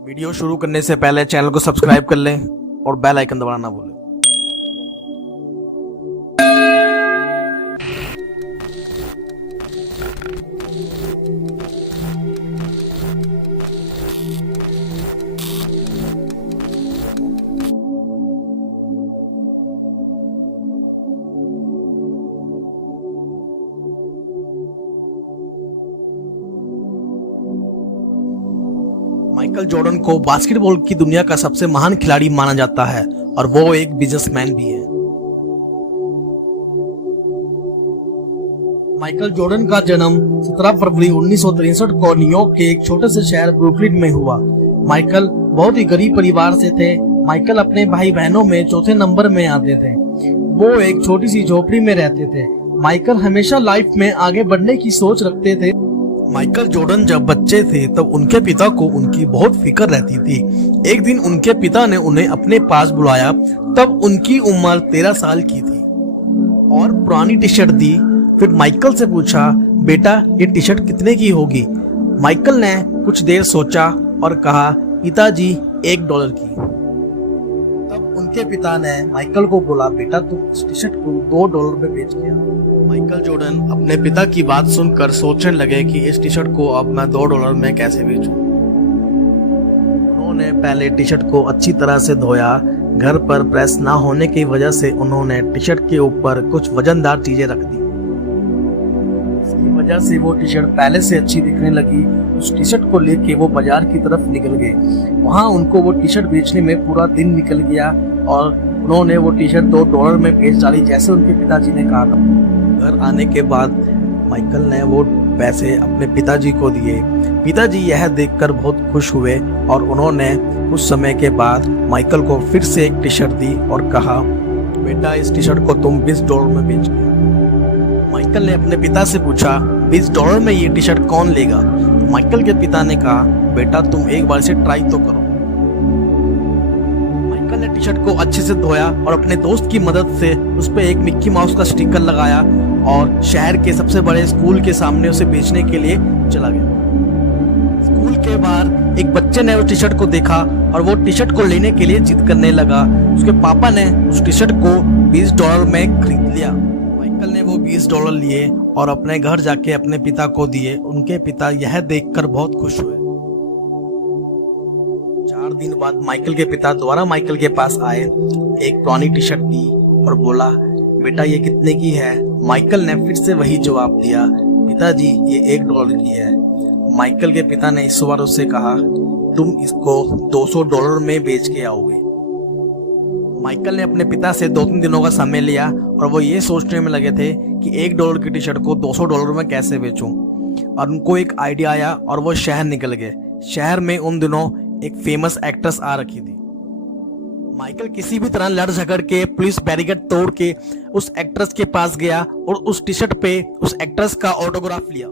Video शुरू करने से पहले चैनल को सब्सक्राइब कर लें और बेल आइकन दबाना ना भूलें। माइकल जॉर्डन को बास्केटबॉल की दुनिया का सबसे महान खिलाड़ी माना जाता है और वो एक बिजनेसमैन भी है। माइकल जॉर्डन का जन्म 17 फरवरी 1963 को न्यूयॉर्क के एक छोटे से शहर ब्रुकलिन में हुआ। माइकल बहुत ही गरीब परिवार से थे। माइकल अपने भाई बहनों में चौथे नंबर में आते थे। वो एक छोटी सी झोपड़ी में रहते थे। माइकल हमेशा लाइफ में आगे बढ़ने की सोच रखते थे। माइकल जॉर्डन जब बच्चे थे तब उनके पिता को उनकी बहुत फिक्र रहती थी। एक दिन उनके पिता ने उन्हें अपने पास बुलाया, तब उनकी उम्र 13 साल की थी और पुरानी टी शर्ट दी। फिर माइकल से पूछा, बेटा ये टी शर्ट कितने की होगी? माइकल ने कुछ देर सोचा और कहा, पिताजी $1 की। तब उनके पिता ने माइकल को बोला, बेटा तुम इस टी शर्ट को $2 में बेच के आओ। माइकल जॉर्डन अपने पिता की बात सुनकर सोचने लगे कि इस टी शर्ट को अब मैं $2 में कैसे बेचूं। उन्होंने पहले टी शर्ट को अच्छी तरह से धोया। घर पर प्रेस ना होने की वजह से उन्होंने टी शर्ट के ऊपर कुछ वजनदार चीजें रख दी। इसकी वजह से वो टी शर्ट पहले से अच्छी दिखने लगी। उस टी शर्ट को लेके वो बाजार की तरफ निकल गए। वहाँ उनको वो टी शर्ट बेचने में पूरा दिन निकल गया और उन्होंने वो टी शर्ट $2 में बेच डाली, जैसे उनके पिताजी ने कहा था। घर आने के बाद माइकल ने वो पैसे अपने पिताजी को दिए। पिताजी यह देखकर बहुत खुश हुए और उन्होंने कुछ समय के बाद माइकल को फिर से एक टी शर्ट दी और कहा, बेटा इस टी शर्ट को तुम $20 में बेच दो। माइकल ने अपने पिता से पूछा, $20 में ये टी शर्ट कौन लेगा? तो माइकल के पिता ने कहा, बेटा तुम एक बार इसे ट्राई तो करो। माइकल ने टी शर्ट को अच्छे से धोया और अपने दोस्त की मदद से उस पर एक मिक्की माउस का स्टिकर लगाया और शहर के सबसे बड़े स्कूल के सामने उसे बेचने के लिए चला गया। स्कूल के बाहर एक बच्चे ने उस टी शर्ट को देखा और वो टी शर्ट को लेने के लिए जिद करने लगा। उसके पापा ने उस टी शर्ट को $20 में खरीद लिया। माइकल ने वो $20 लिए और अपने घर जाके अपने पिता को दिए। उनके पिता यह देखकर बहुत खुश हुए। 4 दिन बाद माइकल के पिता दोबारा माइकल के पास आए, एक पुरानी टी शर्ट दी और बोला, बेटा ये कितने की है? माइकल ने फिर से वही जवाब दिया, पिताजी ये $1 की है। माइकल के पिता ने इस बार उससे कहा, तुम इसको $200 में बेच के आओगे। माइकल ने अपने पिता से 2-3 दिनों का समय लिया और वो ये सोचने में लगे थे कि $1 की टी शर्ट को $200 में कैसे बेचूं। और उनको एक आइडिया आया और वो शहर निकल गए। शहर में उन दिनों एक फेमस एक्ट्रेस आ रखी थी। माइकल किसी भी तरह लड़ झगड़ के पुलिस बैरिकेड तोड़ के उस एक्ट्रेस के पास गया और उस टी शर्ट पे उस एक्ट्रेस का ऑटोग्राफ लिया।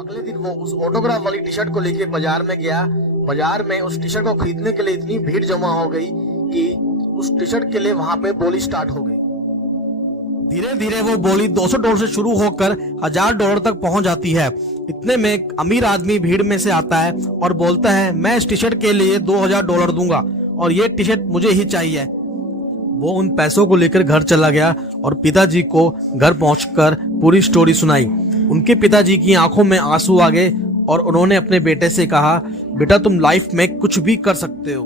अगले दिन वो उस ऑटोग्राफ वाली टी शर्ट को लेके बाजार में गया। बाजार में उस टी शर्ट को खरीदने के लिए इतनी भीड़ जमा हो गई कि उस टी शर्ट के लिए वहां पे बोली स्टार्ट हो गई। धीरे धीरे वो बोली $200 से शुरू होकर $1000 तक पहुंच जाती है। इतने में एक अमीर आदमी भीड़ में से आता है और बोलता है, मैं इस टी शर्ट के लिए $2000 दूंगा और ये टी शर्ट मुझे ही चाहिए। वो उन पैसों को लेकर घर चला गया और पिताजी को घर पहुंचकर पूरी स्टोरी सुनाई। उनके पिताजी की आंखों में आंसू आ गए और उन्होंने अपने बेटे से कहा, बेटा तुम लाइफ में कुछ भी कर सकते हो।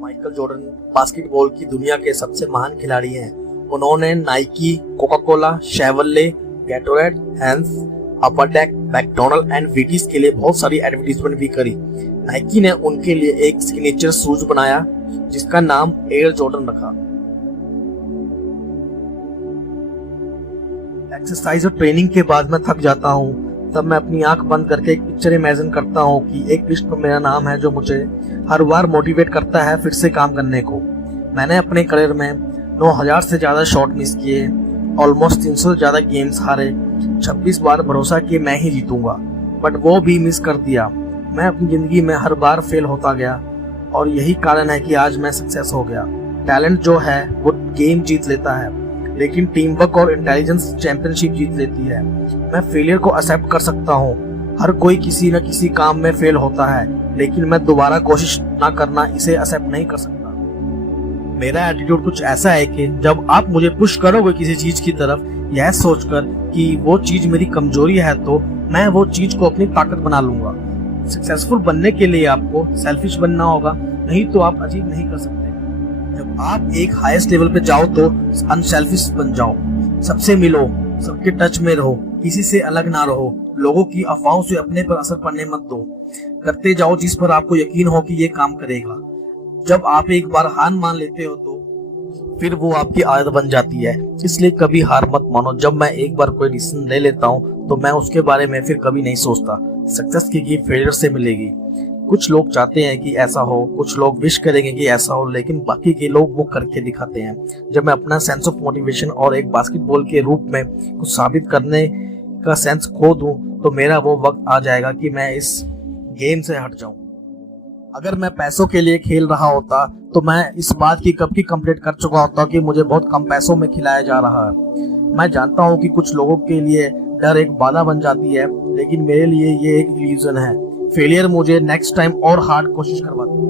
माइकल जॉर्डन बास्केटबॉल की दुनिया के सबसे महान खिलाड़ी हैं। उन्होंने Nike, Coca Cola, Chevrolet, Gatorade, Hanes, Upper Deck, McDonald and Wheaties के लिए बहुत सारी एडवर्टीजमेंट भी करी। नाइकी ने उनके लिए एक सिग्नेचर शूज बनाया जिसका नाम एयर जॉर्डन रखा। एक्सरसाइज और ट्रेनिंग के बाद मैं थक जाता हूँ, तब मैं अपनी आंख बंद करके एक पिक्चर इमेजिन करता हूँ कि एक लिस्ट में मेरा नाम है जो मुझे हर बार मोटिवेट करता है फिर से काम करने को। मैंने अपने करियर में 9000 से ज्यादा शॉट मिस किए, ऑलमोस्ट 300 से ज्यादा गेम्स हारे, 26 बार भरोसा किए मैं ही जीतूंगा, बट वो भी मिस कर दिया। मैं अपनी जिंदगी में हर बार फेल होता गया और यही कारण है कि आज मैं सक्सेस हो गया। टैलेंट जो है वो गेम जीत लेता है, लेकिन टीम वर्क और इंटेलिजेंस चैंपियनशिप जीत लेती है। मैं फेलियर को एक्सेप्ट कर सकता हूँ, हर कोई किसी न किसी काम में फेल होता है, लेकिन मैं दोबारा कोशिश ना करना इसे एक्सेप्ट नहीं कर सकता। मेरा एटीट्यूड कुछ ऐसा है कि जब आप मुझे पुश करोगे किसी चीज की तरफ, यह सोचकर कि वो चीज मेरी कमजोरी है, तो मैं वो चीज को अपनी ताकत बना लूंगा। सक्सेसफुल बनने के लिए आपको सेल्फिश बनना होगा, नहीं तो आप अचीव नहीं कर सकते। जब आप एक हाईएस्ट लेवल पे जाओ तो अनसेल्फिश बन जाओ, सबसे मिलो, सबके टच में रहो, किसी से अलग ना रहो, लोगों की अफवाहों से अपने पर असर पड़ने मत दो, करते जाओ जिस पर आपको यकीन हो कि ये काम करेगा। जब आप एक बार हार मान लेते हो तो फिर वो आपकी आदत बन जाती है, इसलिए कभी हार मत मानो। जब मैं एक बार कोई डिसीजन ले लेता हूँ तो मैं उसके बारे में फिर कभी नहीं सोचता। सक्सेस की गिफ्ट फेलियर से मिलेगी। कुछ लोग चाहते हैं कि ऐसा हो, कुछ लोग विश करेंगे कि ऐसा हो, लेकिन बाकी के लोग वो करके दिखाते हैं। जब मैं अपना सेंस ऑफ मोटिवेशन और एक बास्केटबॉल के रूप में कुछ साबित करने का सेंस खो दूं तो मेरा वो वक्त आ जाएगा कि मैं इस गेम से हट जाऊं। अगर मैं पैसों के लिए खेल रहा होता तो मैं इस बात की कब की कंप्लीट कर चुका होता कि मुझे बहुत कम पैसों में खिलाया जा रहा है। मैं जानता हूं कि कुछ लोगों के लिए डर एक बाधा बन जाती है, लेकिन मेरे लिए ये एक इल्यूजन है। फेलियर मुझे नेक्स्ट टाइम और हार्ड कोशिश करवाता है।